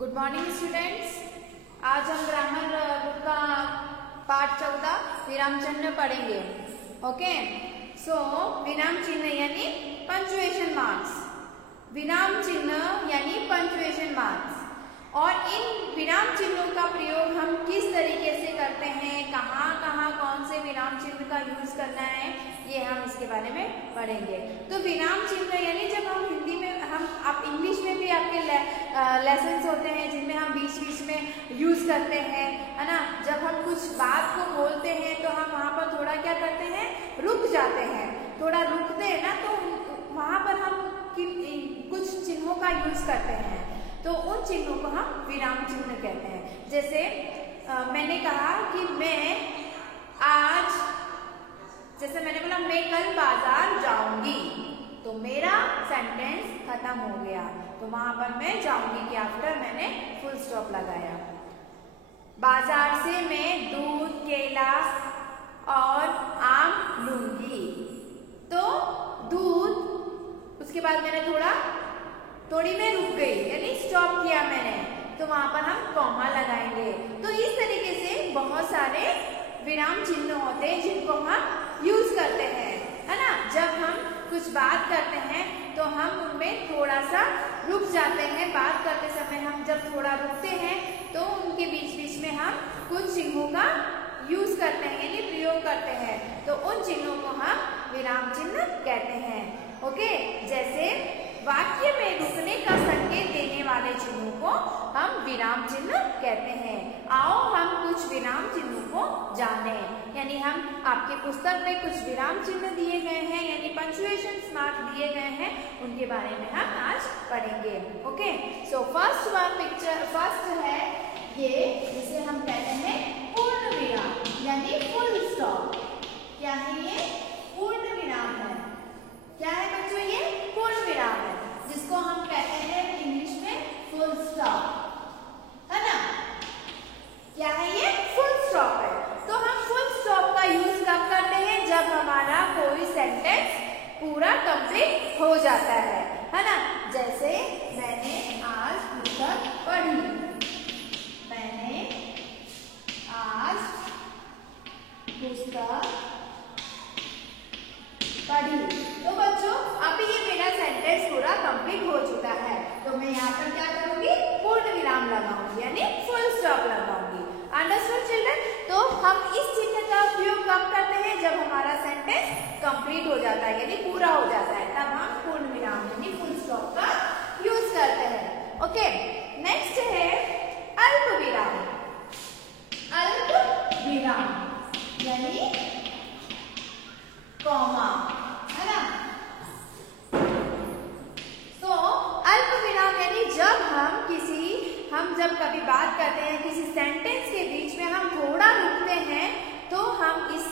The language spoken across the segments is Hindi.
Good morning students. आज हम ग्रामर बुक का पाठ 14 विराम चिन्ह पढ़ेंगे। ओके, सो विराम चिन्ह यानी पंक्चुएशन मार्क्स। विराम चिन्ह यानी पंक्चुएशन मार्क्स। और इन विराम चिन्हों का प्रयोग हम किस तरीके से करते हैं, कहाँ कहाँ कौन से विराम चिन्ह का यूज करना है, ये हम इसके बारे में पढ़ेंगे। तो विराम चिन्ह यानी जब हम हिंदी में आप इंग्लिश में भी आपके लेसन्स होते हैं जिनमें हम बीच बीच में यूज करते हैं, है ना। जब हम कुछ बात को बोलते हैं तो हम वहाँ पर थोड़ा क्या करते हैं, रुक जाते हैं। थोड़ा रुकते हैं ना, तो वहाँ पर हम कुछ चिन्हों का यूज करते हैं, तो उन चिन्हों को हम विराम चिन्ह कहते हैं। जैसे मैंने कहा कि मैं आज, जैसे मैंने बोला मैं कल बाजार जाऊंगी, तो मेरा सेंटेंस खत्म हो गया। तो वहां पर मैं जाऊंगी के आफ्टर मैंने फुल स्टॉप लगाया। बाजार से मैं दूध, केला और आम लूंगी, तो दूध, उसके बाद मैंने थोड़ी में रुक गई यानी स्टॉप किया मैंने, तो वहां पर हम कॉमा लगाएंगे। तो इस तरीके से बहुत सारे विराम चिन्ह होते हैं जिनको हम यूज करते हैं, है ना। जब हम कुछ बात करते हैं तो हम उनमें थोड़ा सा रुक जाते हैं। बात करते समय हम जब थोड़ा रुकते हैं तो उनके बीच बीच में हम कुछ चिन्हों का यूज करते हैं यानी प्रयोग करते हैं, तो उन चिन्हों को हम विराम चिन्ह कहते हैं। ओके, जैसे वाक्य में रुकने का संकेत देने वाले चिन्हों को हम विराम चिन्ह कहते हैं। आओ हम कुछ विराम चिन्हों को जानें। यानी हम आपके पुस्तक में कुछ विराम चिन्ह दिए गए हैं यानी पंक्चुएशन मार्क दिए गए हैं, उनके बारे में हम आज पढ़ेंगे। ओके, सो फर्स्ट है ये, जिसे हम कहते हैं पूर्ण विराम यानी फुल स्टॉप। क्या है ये? पूर्ण विराम है। क्या है बच्चों? ये पूर्ण विराम है, जिसको हम कहते हैं इंग्लिश में फुल स्टॉप, है ना। क्या है ये? फुल स्टॉप है। तो हम फुल स्टॉप का यूज कब करते हैं? जब हमारा कोई सेंटेंस पूरा कंप्लीट हो जाता है ना। जैसे मैंने आज पुस्तक पढ़ी, मैंने आज पुस्तक पढ़ी। तो बच्चों अभी ये मेरा सेंटेंस पूरा कंप्लीट हो चुका है, तो मैं यहाँ पर क्या करूंगी? पूर्ण विराम लगाऊंगी यानी फुल स्टॉप लगाऊंगी। Understood children? तो हम इस चिन्ह का उपयोग कब करते हैं? जब हमारा सेंटेंस कंप्लीट हो जाता है यानी पूरा हो जाता है, तब हम पूर्ण विराम यानी फुल स्टॉप का यूज करते हैं। ओके, नेक्स्ट है अल्प विराम। अल्प विराम यानी कॉमा, है ना। तो अल्प विराम यानी जब कभी बात करते हैं किसी सेंटेंस के बीच में हम थोड़ा रुकते हैं, तो हम इस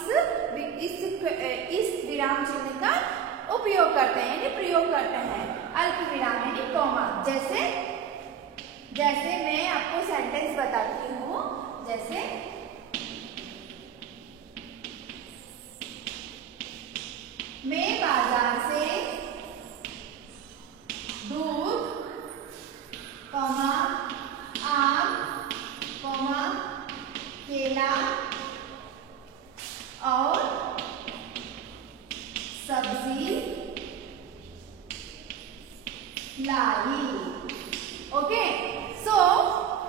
विराम चिन्ह का उपयोग करते हैं यानी प्रयोग करते हैं। अल्प विराम यानी कॉमा। जैसे मैं आपको सेंटेंस बताती हूँ, जैसे मैं बाजार से दूध, आम, केला और सब्जी लाई। ओके, सो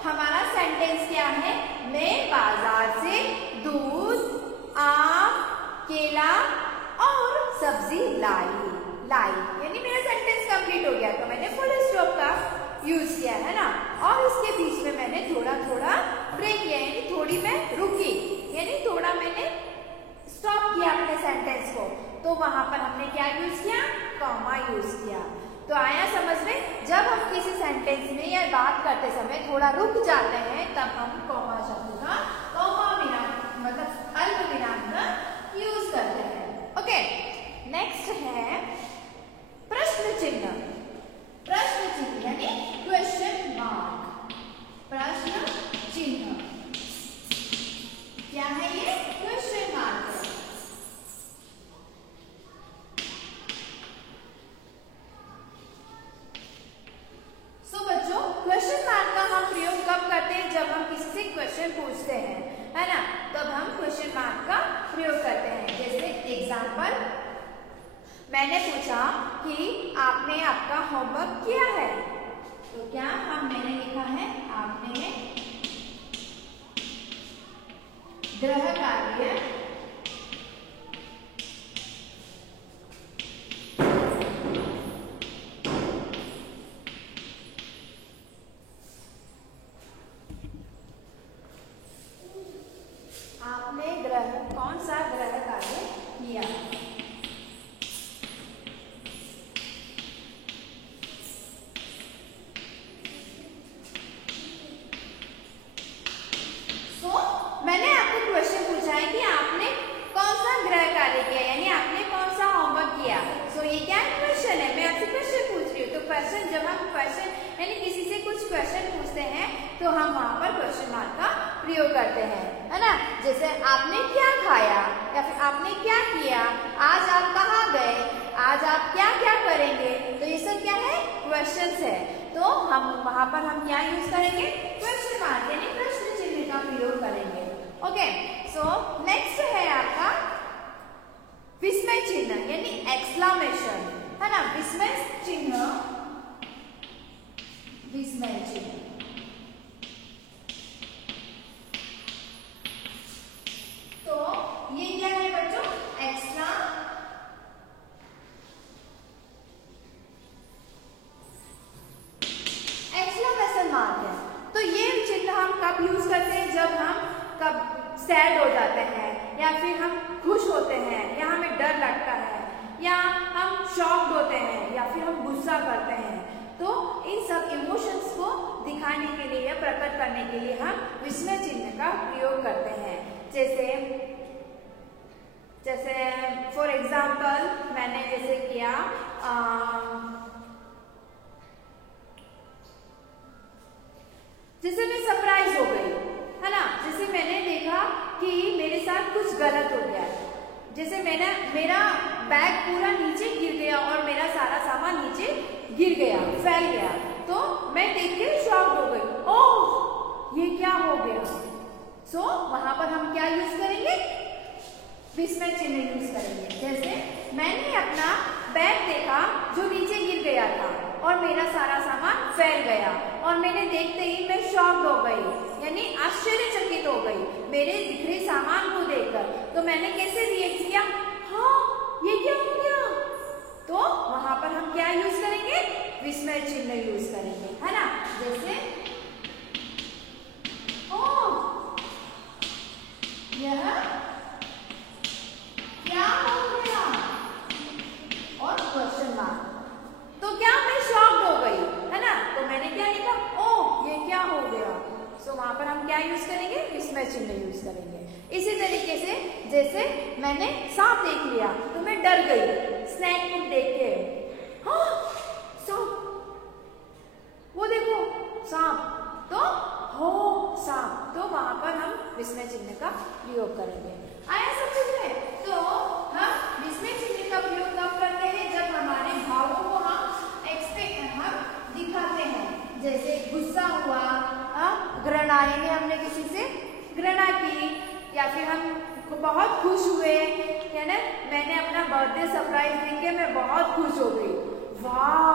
हमारा सेंटेंस क्या है? मैं बाजार से दूध, आम, केला और सब्जी लाई यानी मेरा सेंटेंस कंप्लीट हो गया, तो मैंने फुल स्टॉप का यूज किया, है ना। और इसके बीच में मैंने थोड़ा ब्रेक किया यानी थोड़ी मैं रुकी यानी थोड़ा मैंने स्टॉप किया अपने सेंटेंस को, तो वहां पर हमने क्या यूज किया? कॉमा यूज किया। तो आया समझ में? जब हम किसी सेंटेंस में या बात करते समय थोड़ा रुक जाते हैं, तब हम कॉमा शब्द का, कॉमा विराम मतलब अल्प विराम का यूज करते हैं। ओके, नेक्स्ट है प्रश्न चिन्ह। प्रश्न चिन्ह यानी क्वेश्चन मार्क। प्रश्न चिन्ह क्या है? ये क्वेश्चन मार्क है। सो बच्चों क्वेश्चन मार्क का हम तो हम वहां पर क्वेश्चन मार्क का प्रयोग करते हैं, है ना। जैसे आपने क्या खाया या फिर आपने क्या किया, आज आप कहाँ गए, आज आप क्या क्या करेंगे, तो ये सब क्या है, क्वेश्चंस है। तो हम वहां पर हम क्या यूज करेंगे, क्वेश्चन मार्क यानी प्रश्न चिन्ह का प्रयोग करेंगे। ओके, सो नेक्स्ट है आपका विस्मय चिन्ह यानी एक्सक्लेमेशन, है ना। विस्मय चिन्ह, विस्मय चिन्ह तो ये क्या है बच्चों, एक्सक्लेमेशन मार्क है। तो ये चिन्ह हम कब यूज करते हैं, जब हम कब सैड हो जाते हैं या फिर हम खुश होते हैं या हमें डर लगता है या हम शॉक्ड होते हैं या फिर हम गुस्सा करते हैं। तो इन सब इमोशंस को दिखाने के लिए या प्रकट करने के लिए हम विस्मय चिन्ह का प्रयोग करते हैं। जैसे फॉर एग्जाम्पल मैंने जैसे किया जैसे मैं सरप्राइज हो गई, है ना। जैसे मैंने देखा कि मेरे साथ कुछ गलत हो गया है, जैसे मेरा बैग पूरा नीचे गिर गया और मेरा सारा सामान नीचे गिर गया, फैल गया, तो मैं देख के शॉक्ड हो गई, ओह ये क्या हो गया। सो वहां पर हम क्या यूज करेंगे, विस्मय चिन्ह यूज करेंगे। जैसे मैंने अपना बैग देखा जो नीचे गिर गया था और मेरा सारा सामान फैल गया और मैंने देखते ही मैं शॉक्ड हो गई यानी आश्चर्यचकित हो गई मेरे बिखरे सामान को देखकर। तो मैंने कैसे रिएक्ट किया, हाँ ये क्या हो गया। तो वहां पर हम क्या यूज करेंगे, विस्मय चिन्ह यूज करेंगे, है ना। जैसे यह क्या हो गया और क्वेश्चन मार्क। तो क्या मैं शॉक्ड हो गई, है ना। तो मैंने क्या लिखा, ओह ये क्या हो गया। सो वहां पर हम क्या यूज करेंगे, विस्मय चिन्ह यूज करेंगे। इसी तरीके से जैसे मैंने सांप देख लिया तो मैं डर गई स्नैक बुक देख के, हाँ सांप, वो देखो सांप, तो हो सांप। तो वहां पर हम विस्मय चिन्ह का प्रयोग करेंगे। आया समझ में। तो हम विस्मय चिन्ह का प्रयोग कब करते हैं, जब हमारे भावों को हम दिखाते हैं। जैसे गुस्सा हुआ, घृणा यानी हमने किसी से घृणा की, या फिर हम बहुत खुश हुए, है ना। मैंने अपना बर्थडे सरप्राइज देख के मैं बहुत खुश हो गई, वाह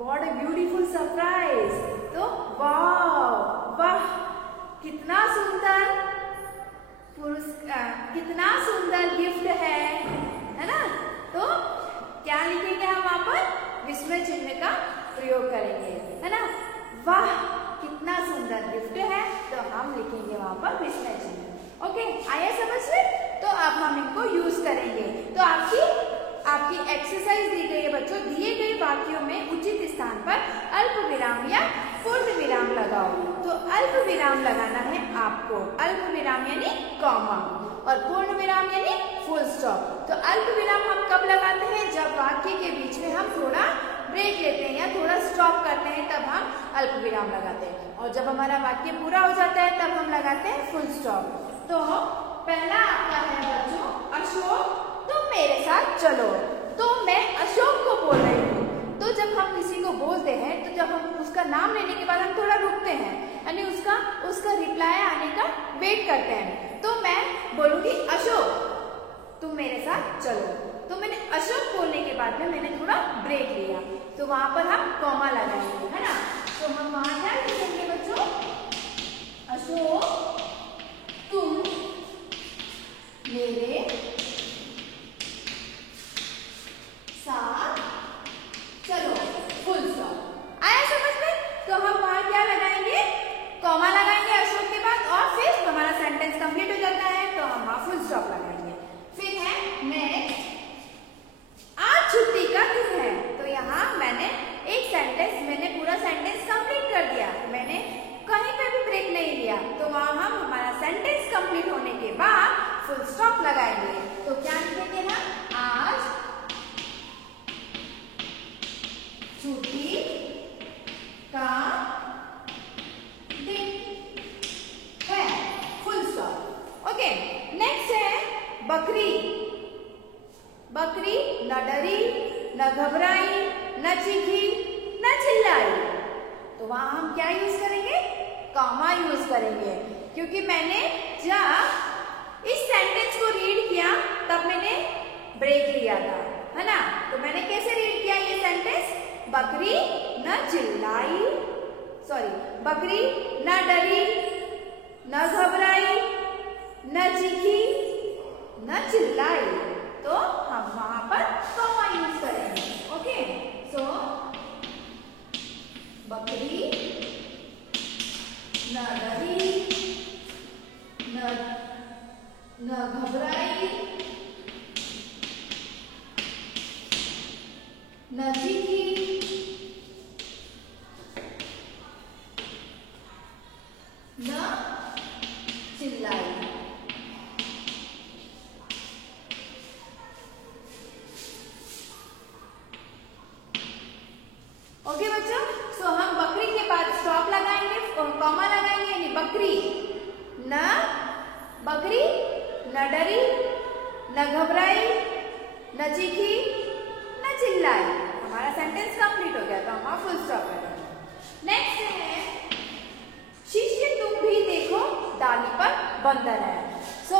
व्हाट अ ब्यूटीफुल सरप्राइज। तो वाह कितना सुंदर कितना सुंदर गिफ्ट है ना। तो क्या लिखेंगे हम वहां पर, विस्मय चिन्ह का प्रयोग करेंगे, है ना। वाह कितना सुंदर गिफ्ट है, तो हम लिखेंगे वहां पर विस्मय चिन्ह। ओके, आया समझ में। तो अब हम इनको यूज करेंगे। तो आपकी एक्सरसाइज दी गई है बच्चों, दिए गए वाक्यों में उचित स्थान पर अल्प विराम या पूर्ण विराम लगाओ। तो अल्प विराम लगाना है आपको, अल्प विराम यानी कॉमा और पूर्ण विराम यानी फुल स्टॉप। तो अल्प विराम हम कब लगाते हैं, जब वाक्य के बीच में हम थोड़ा ब्रेक लेते हैं या थोड़ा स्टॉप करते हैं, तब हम अल्प विराम लगाते हैं। और जब हमारा वाक्य पूरा हो जाता है तब हम लगाते हैं फुल स्टॉप। तो पहला आपका है बच्चों, अशोक तुम मेरे साथ चलो। तो मैं अशोक को बोल रही हूँ। तो जब हम किसी को बोलते हैं तो जब हम उसका नाम लेने के बाद हम थोड़ा रुकते हैं, यानी उसका रिप्लाई आने का वेट करते हैं। तो मैं बोलूंगी अशोक तुम मेरे साथ चलो। तो मैंने अशोक बोलने के बाद में मैंने थोड़ा ब्रेक लिया, तो वहां पर हम कॉमा लगाएंगे, है ना। तो हम वहां क्या लिखेंगे बच्चों, अशोक तुम मेरे साथ चलो, फुल स्टॉप। आया समझ में। तो हम वहां क्या लगाएंगे, कॉमा लगाएंगे अशोक के बाद, और फिर हमारा सेंटेंस कंप्लीट हो जाता है तो हम वहां फुल स्टॉप लगाएंगे। फिर है नेक्स्ट, आज छुट्टी का दिन है। तो यहाँ मैंने एक सेंटेंस, मैंने पूरा बकरी न डरी न घबराई न चीखी न चिल्लाई। तो वहां हम क्या यूज करेंगे? कॉमा यूज करेंगे, क्योंकि मैंने जब इस सेंटेंस को रीड किया तब मैंने ब्रेक लिया था, है ना। तो मैंने कैसे रीड किया ये सेंटेंस? बकरी न चिल्लाई, सॉरी, बकरी न डरी न घबराई न चीखी न चिल्लाई। तो हम वहां पर कॉमा यूज करेंगे। ओके, सो बकरी न डरी न घबराई न चीखी न चिल्लाई। ओके बच्चों, सो हम बकरी के बाद स्टॉप लगाएंगे, कॉमा लगाएंगे, यानी बकरी न डरी न घबराई न चीखी न चिल्लाई। हमारा सेंटेंस कंप्लीट हो गया, तो हम फुल स्टॉप लगाएंगे। नेक्स्ट है शिष्य तुम भी देखो डाली पर बंदर है। सो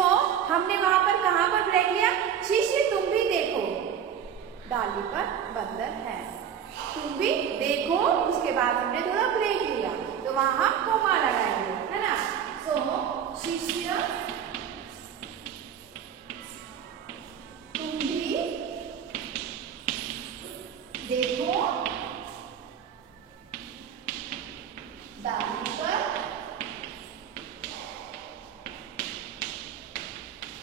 हमने वहां पर कहां पर ब्रेक लिया? शिष्य तुम भी देखो डाली पर बंदर है। तुम भी देखो, उसके बाद हमने थोड़ा ब्रेक लिया, तो वहां हम कॉमा लगाएंगे, है ना। सो शिष्य तुम भी देखो डाली पर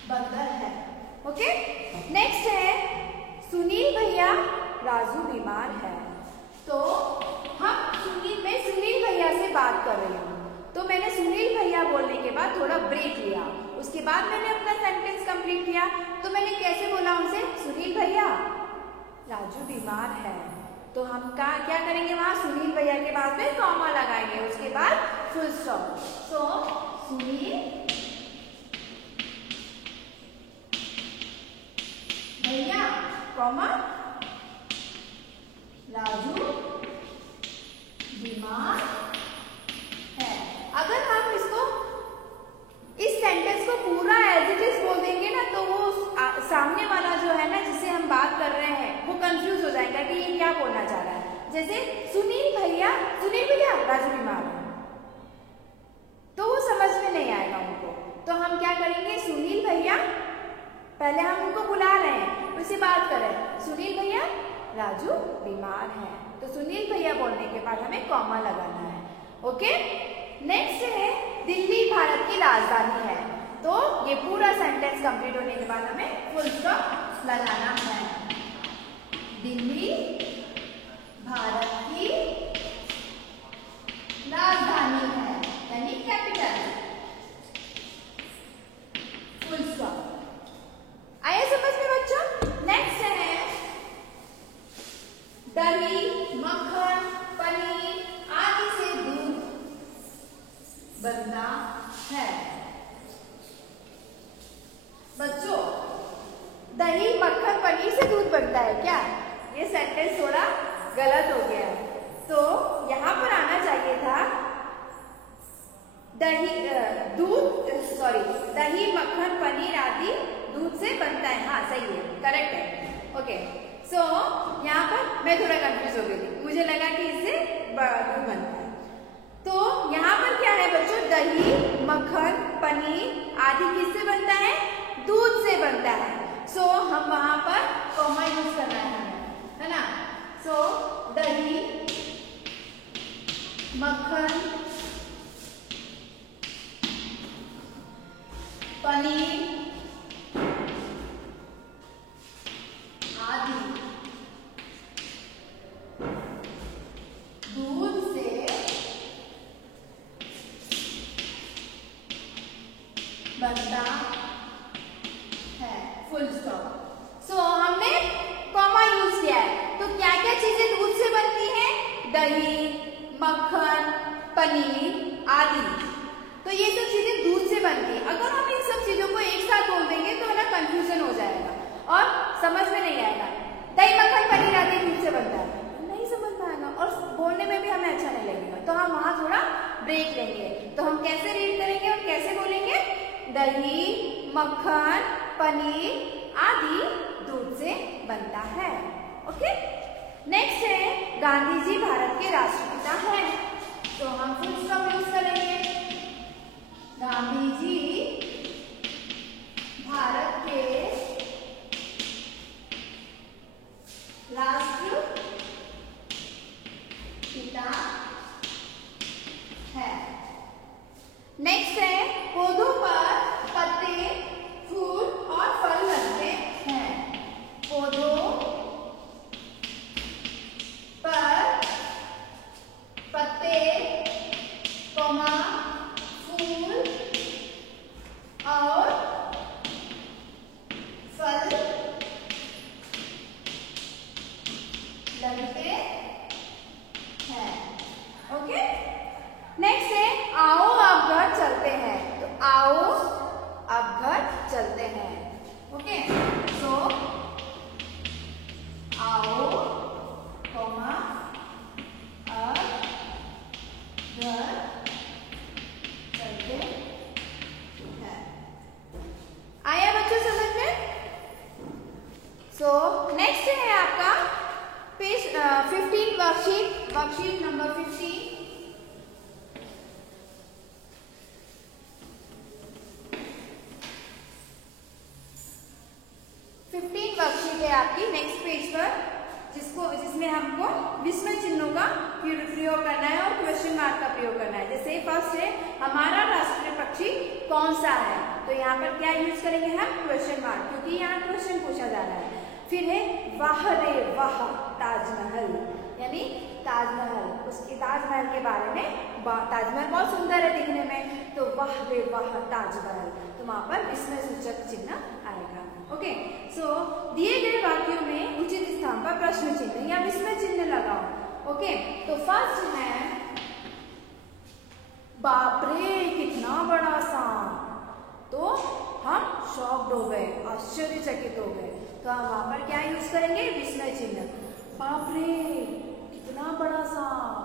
बंदर है। ओके, नेक्स्ट है सुनील भैया राजू बीमार है। तो हम सुनील भैया से बात कर रही हूँ, तो मैंने सुनील भैया बोलने के बाद थोड़ा ब्रेक लिया, उसके बाद मैंने अपना सेंटेंस कंप्लीट किया। तो मैंने कैसे बोला उनसे? सुनील भैया राजू बीमार है। तो हम क्या करेंगे? वहां सुनील भैया के बाद में कॉमा लगाएंगे, उसके बाद फुल स्टॉप। सो सुनील भैया कॉमा राजू बीमार है। अगर हम इस सेंटेंस को पूरा एज इट इज बोल देंगे ना, तो वो सामने वाला जो है ना, जिसे हम बात कर रहे हैं, वो कंफ्यूज हो जाएगा कि ये क्या बोलना चाह रहा है। जैसे सुनील भैया राजू बीमार है, तो वो समझ में नहीं आएगा उनको। तो हम क्या करेंगे? सुनील भैया, पहले हम उनको बुला रहे हैं, उससे बात कर रहे हैं, सुनील भैया राजू बीमार है। तो सुनील भैया बोलने के बाद हमें कॉमा लगाना है। ओके, नेक्स्ट है दिल्ली भारत की राजधानी है। तो ये पूरा सेंटेंस कंप्लीट होने के बाद हमें फुल स्टॉप लगाना है। दिल्ली भारत की राजधानी है, यानी कैपिटल, फुल स्टॉप। आया समझ में बच्चों? नेक्स्ट है दही मक्खन पनीर आदि से दूध बनता है। बच्चों, दही मक्खन पनीर से दूध बनता है क्या? ये सेंटेंस थोड़ा गलत हो गया है। तो यहां पर आना चाहिए था दही मक्खन पनीर आदि दूध से बनता है। हाँ सही है, करेक्ट है। ओके, सो यहाँ पर मैं थोड़ा कंफ्यूज हो गई थी, मुझे लगा कि इससे दूध बनता है। तो यहाँ पर क्या है बच्चों? दही मक्खन पनीर आदि किससे बनता है? दूध से बनता है। सो हम वहां पर कॉमा यूज करना है हमें, है ना। सो दही मक्खन पनीर आदि दूध से बनता है, फुल स्टॉप। सो हमने कॉमा यूज किया है। तो क्या क्या चीजें दूध से बनती है? दही मक्खन पनीर आदि। तो ये सब चीजें दूध से बनती है। अगर हम इन सब चीजों को एक साथ बोल देंगे तो ना कंफ्यूजन हो जाएगा। और समझ में नहीं आएगा। दही मक्खन पनीर आदि दूध से बनता है, नहीं समझ में आएगा और बोलने में भी हमें अच्छा नहीं लगेगा। तो हम वहां थोड़ा ब्रेक लेंगे। तो हम कैसे रीड करेंगे और कैसे बोलेंगे? दही मक्खन पनीर आदि दूध से बनता है। ओके, नेक्स्ट है गांधी जी भारत के राष्ट्रपिता हैं, तो हम फुल स्टॉप यूज करेंगे। गांधी जी भारत के राष्ट्रपिता है। नेक्स्ट है पौधों पर पत्ते फूल और फल लगते हैं। पौधों पर पत्ते फूल और फल लगते हैं। ओके, नेक्स्ट है आओ अब घर चलते हैं, तो आओ अब घर चलते हैं। ओके, सो आओ कॉमा अब घर चलते हैं। आया बच्चों समझ में? सो नेक्स्ट है आपका पेज 15 वर्कशीट नंबर 15। वर्कशीट है आपकी नेक्स्ट पेज पर, जिसमें हमको विस्मय चिन्हों का प्रयोग करना है और क्वेश्चन मार्क का प्रयोग करना है। जैसे फर्स्ट है हमारा राष्ट्रीय पक्षी कौन सा है, तो यहाँ पर क्या यूज करेंगे हम? क्वेश्चन मार्क, क्योंकि यहाँ क्वेश्चन पूछा जा रहा है। फिर है वाह रे वाह ताजमहल, यानी ताजमहल, उसके ताजमहल के बारे में, ताजमहल बहुत सुंदर है दिखने में, तो वाह रे वाह ताजमहल, तो वहां पर विस्मय सूचक चिन्ह आएगा। ओके, सो दिए गए वाक्यों में उचित स्थान पर प्रश्न चिन्ह या विस्मय चिन्ह लगाओ। ओके, तो फर्स्ट है बाप रे कितना बड़ा सांप, तो हम शॉक्ड हो गए, आश्चर्यचकित हो गए, तो हम वहां पर क्या यूज करेंगे? विस्मय चिन्ह। बाप रे कितना बड़ा सांप,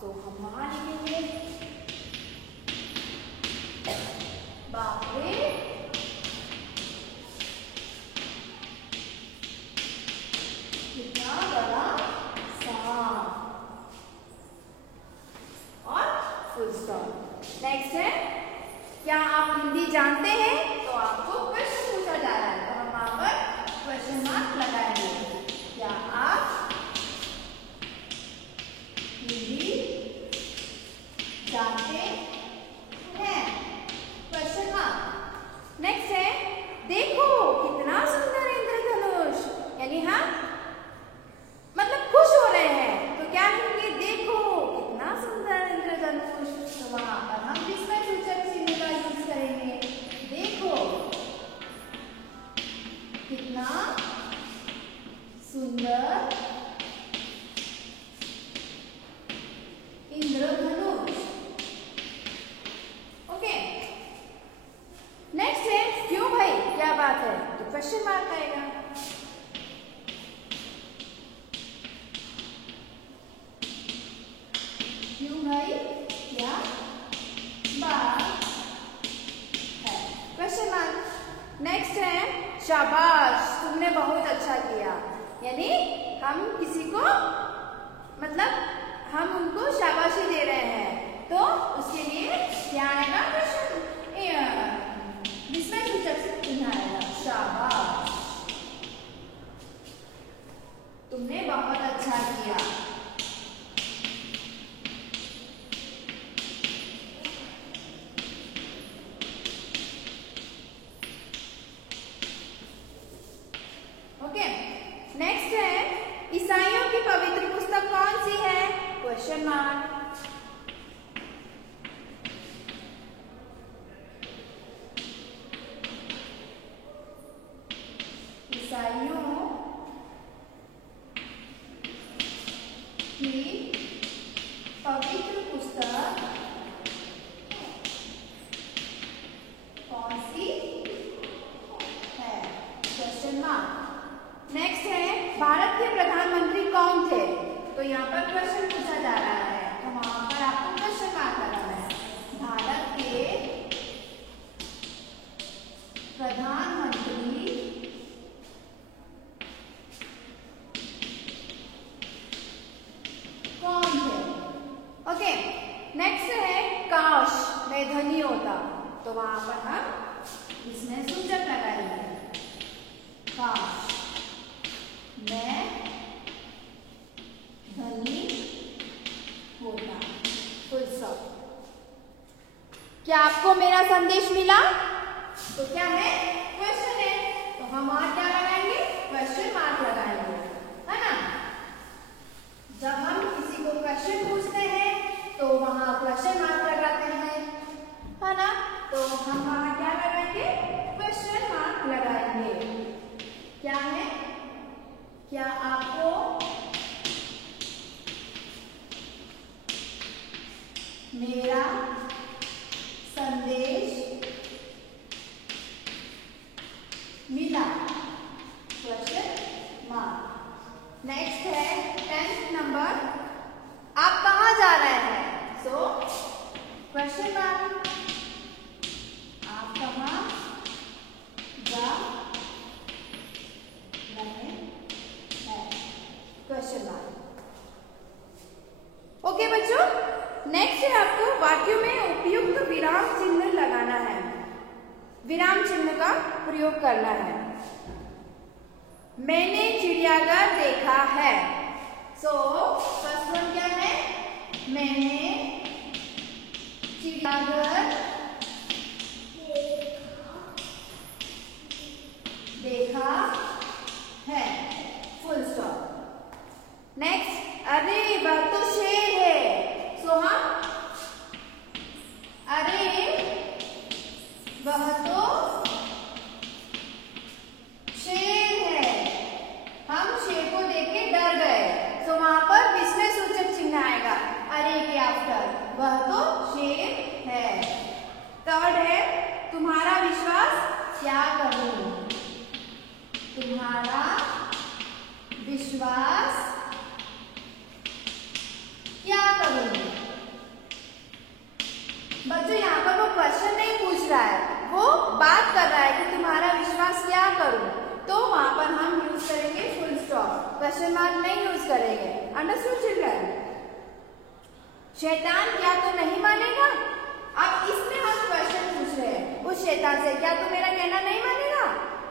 तो हम वहां लिखेंगे बाप रे कितना बड़ा सांप और फुल स्टॉप। नेक्स्ट है क्या आप हिंदी जानते हैं, तो आपको प्रश्न पूछा जा रहा है, तो हम वहां पर क्वेश्चन मार्क लगाएंगे। क्या आप हिंदी जानते हैं? Question mark. नेक्स्ट है देखो कितना सुंदर इंद्रधनुष, यानी हम मतलब खुश हो रहे हैं, तो क्या लिखेंगे? देखो कितना सुंदर इंद्रधनुष, तो वहां पर हम विस्मय सूचक चिन्ह का यूज करेंगे। देखो कितना सुंदर इंद्रधनुष। ओके, नेक्स्ट है क्यों भाई क्या बात है, तो क्वेश्चन मार्क आएगा। क्यों भाई क्या बात है, क्वेश्चन मार्क। नेक्स्ट है शाबाश तुमने बहुत अच्छा किया, यानी हम किसी को मतलब हम उनको शाबाशी दे रहे हैं, तो उसके लिए क्या आएगा? विस्मय सूचक चिन्ह आएगा शाबाश, तुमने बहुत अच्छा किया। ओके, नेक्स्ट है ईसाइयों की पवित्र पुस्तक कौन सी है? Question mark. नेक्स्ट है काश मैं धनी होता, तो वहां पर हम इसमें सूचक लगाएंगे। काश मैं धनी होता, फुल स्टॉप। क्या आपको मेरा संदेश मिला? तो क्या है? क्वेश्चन है, तो हम वहां क्या लगाएंगे? क्वेश्चन मार्क लगाएंगे, है ना। जब हम किसी को क्वेश्चन पूछते हैं तो वहां क्वेश्चन मार्क लगाते हैं, है ना। तो हम वहां क्या लगाएंगे? क्वेश्चन मार्क लगाएंगे। क्या है? क्या आपको मेरा संदेश मिला? Question mark. नेक्स्ट है 10th नंबर, आप कहाँ जा रहे हैं? सो क्वेश्चन मार्क, आप कहाँ जा रहे हैं? Question mark. ओके बच्चों, नेक्स्ट है आपको वाक्यों में उपयुक्त विराम चिन्ह लगाना है, विराम चिन्ह का प्रयोग करना है। मैंने चिड़ियाघर देखा है। सो फर्स्ट वन क्या है? मैंने चिड़ियाघर देखा है, फुल स्टॉप। नेक्स्ट, अरे वह तो शेर है। सो हम अरे वह तो शेर है, हम शेर को देख के डर गए। तो वहां पर विस्मय सूचक चिन्ह आएगा अरे के आफ्टर, वह तो शेर है। थर्ड है तुम्हारा विश्वास क्या करूं? तुम्हारा विश्वास क्या करूं? बच्चों यहाँ पर वो क्वेश्चन नहीं पूछ रहा है, वो बात कर रहा है कि तुम्हारा विश्वास क्या करूं, तो वहां पर हम यूज करेंगे फुल स्टॉप, क्वेश्चन मार्क नहीं यूज करेंगे। Understood children? शैतान क्या तो नहीं मानेगा? अब इसमें हम क्वेश्चन पूछ रहे हैं उस शैतान से, क्या तू मेरा कहना नहीं मानेगा?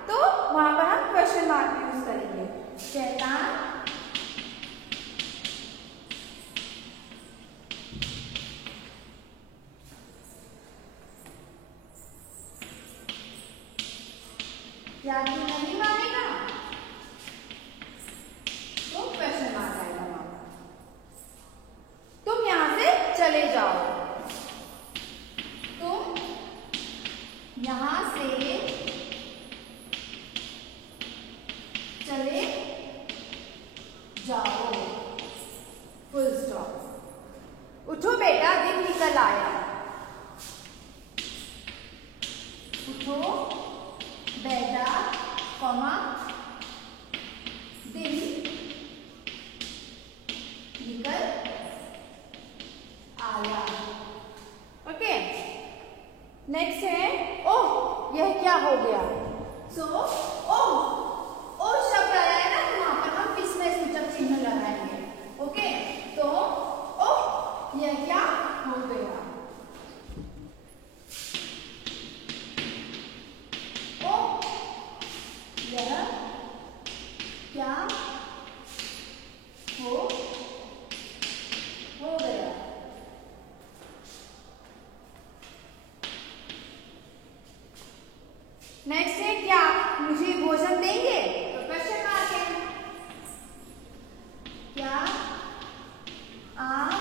तो वहां पर हम क्वेश्चन मार्क यूज करेंगे। शैतान क्या तू नहीं मानेगा? तो क्वेश्चन मार्क आएगा वहां पर। तुम यहां से चले जाओ, तुम यहां से चले जाओ, फुल स्टॉप। उठो बेटा दिन निकल आया, उठो बेटा कॉमा दिन निकल आया। ओके, नेक्स्ट है ओह यह क्या हो गया? सो ओह शब्द आया है ना, तो वहां पर हम विस्मय सूचक चिन्ह लगाएंगे। ओके, तो ओह यह क्या हो गया? यह क्या हो गया? नेक्स्ट है क्या आप मुझे भोजन देंगे? तो क्वेश्चन मार्क है, क्या आप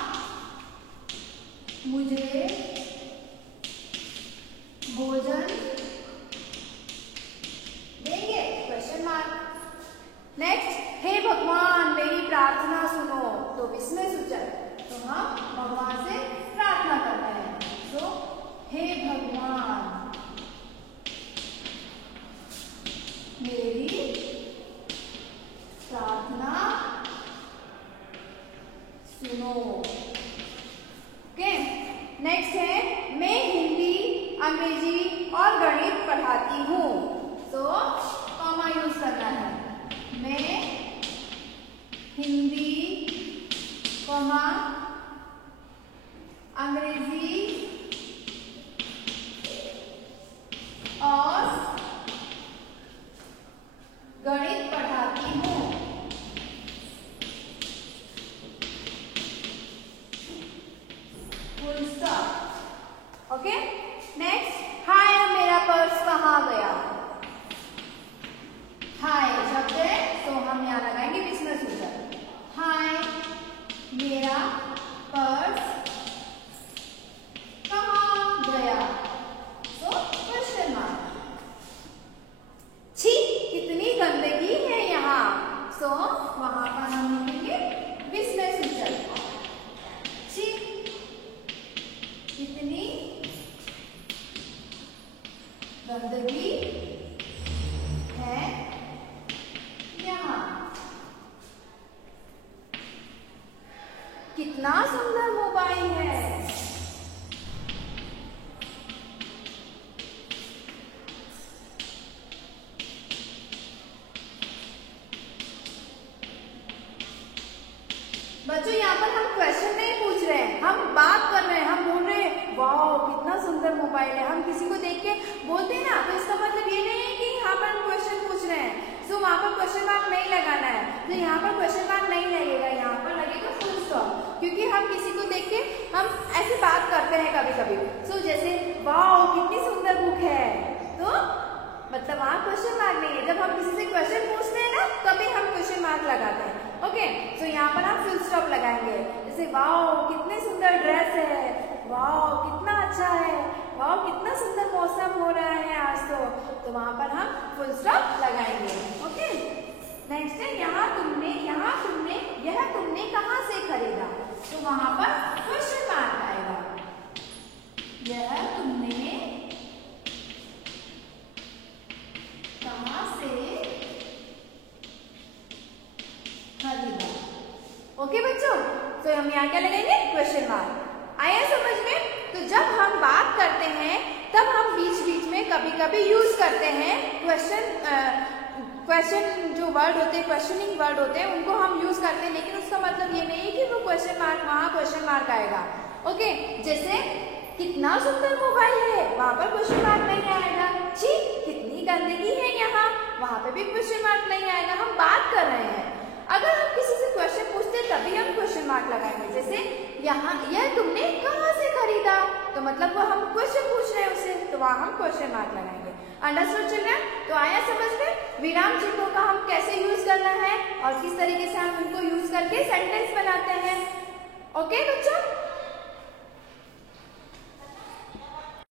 मुझे भोजन देंगे? Question mark. नेक्स्ट, हे भगवान मेरी प्रार्थना सुनो, तो विस्मय सूचक, तो हम भगवान से प्रार्थना करते हैं। तो हे भगवान मेरी प्रार्थना सुनो। ओके, नेक्स्ट है मैं हिंदी, अंग्रेजी और गणित पढ़ाती हूँ। तो कॉमा यूज करना है, मैं हिंदी, कॉमा अंग्रेजी और गणित पढ़ाती हूँ। Full stop. ओके, नेक्स्ट, हाय मेरा पर्स कहाँ गया। हाय शब्द है तो हम यहाँ लगाएंगे बिजनेस यूजर। हाय मेरा पर्स कहाँ गया, तो क्वेश्चन मार्क। छी कितनी गंदगी है यहाँ, सो वहां पर हम लिखेंगे बिजनेस यूजर। छी कितनी गंदगी है यहाँ, कितना सुंदर मोबाइल है। बच्चों यहाँ पर हम क्वेश्चन नहीं पूछ रहे हैं, हम बात कर रहे हैं, हम बोल रहे हैं वाओ कितना सुंदर मोबाइल है। हम किसी को देख के बोलते हैं ना, तो इसका मतलब ये नहीं है कि यहाँ पर हम क्वेश्चन पूछ रहे हैं, तो वहाँ पर क्वेश्चन मार्क नहीं लगाना है। तो यहाँ पर क्वेश्चन मार्क नहीं लगेगा, यहाँ पर लगेगा फुल स्टॉप, क्योंकि हम किसी को देख के हम ऐसे बात करते हैं कभी कभी। सो जैसे वाओ कितनी सुंदर बुक है, तो मतलब वहाँ क्वेश्चन मार्क नहीं है। जब हम किसी से क्वेश्चन पूछते हैं ना, तभी हम क्वेश्चन मार्क लगाते हैं। ओके, तो यहाँ पर हम फुल स्टॉप लगाएंगे। जैसे वाओ कितनी सुंदर ड्रेस है, वाओ कितना अच्छा है, वाओ कितना सुंदर मौसम हो रहा है आज, तो वहां पर हम फुल स्टॉप लगाएंगे। ओके, नेक्स्ट है यह तुमने कहाँ से खरीदा, तो वहां पर क्वेश्चन मार्क आएगा। यह तुमने कहाँ से खरीदा। ओके बच्चों, तो हम यहाँ क्या लगाएंगे, क्वेश्चन मार्क। आया समझ में? तो जब हम बात करते हैं तब हम बीच बीच में कभी कभी यूज करते हैं क्वेश्चन जो वर्ड होते हैं, क्वेश्चनिंग वर्ड होते हैं, उनको हम यूज करते हैं, लेकिन उसका मतलब ये नहीं है कि वो क्वेश्चन मार्क, वहां क्वेश्चन मार्क आएगा। ओके, जैसे कितना सुंदर मोबाइल है, वहां पर क्वेश्चन मार्क नहीं आएगा। छी कितनी गंदगी है यहाँ, वहां पे भी क्वेश्चन मार्क नहीं आएगा। हम बात कर रहे हैं, अगर हम किसी से क्वेश्चन पूछते तभी हम क्वेश्चन मार्क लगाएंगे। जैसे यहाँ यह तुमने कहाँ से खरीदा, तो मतलब वो हम क्वेश्चन पूछ रहे हैं उससे, तो वहां हम क्वेश्चन मार्क लगाएंगे। Understood children? तो आया समझ में विराम चिन्हों का हम कैसे यूज करना है और किस तरीके से हम उनको यूज करके सेंटेंस बनाते हैं। ओके बच्चों?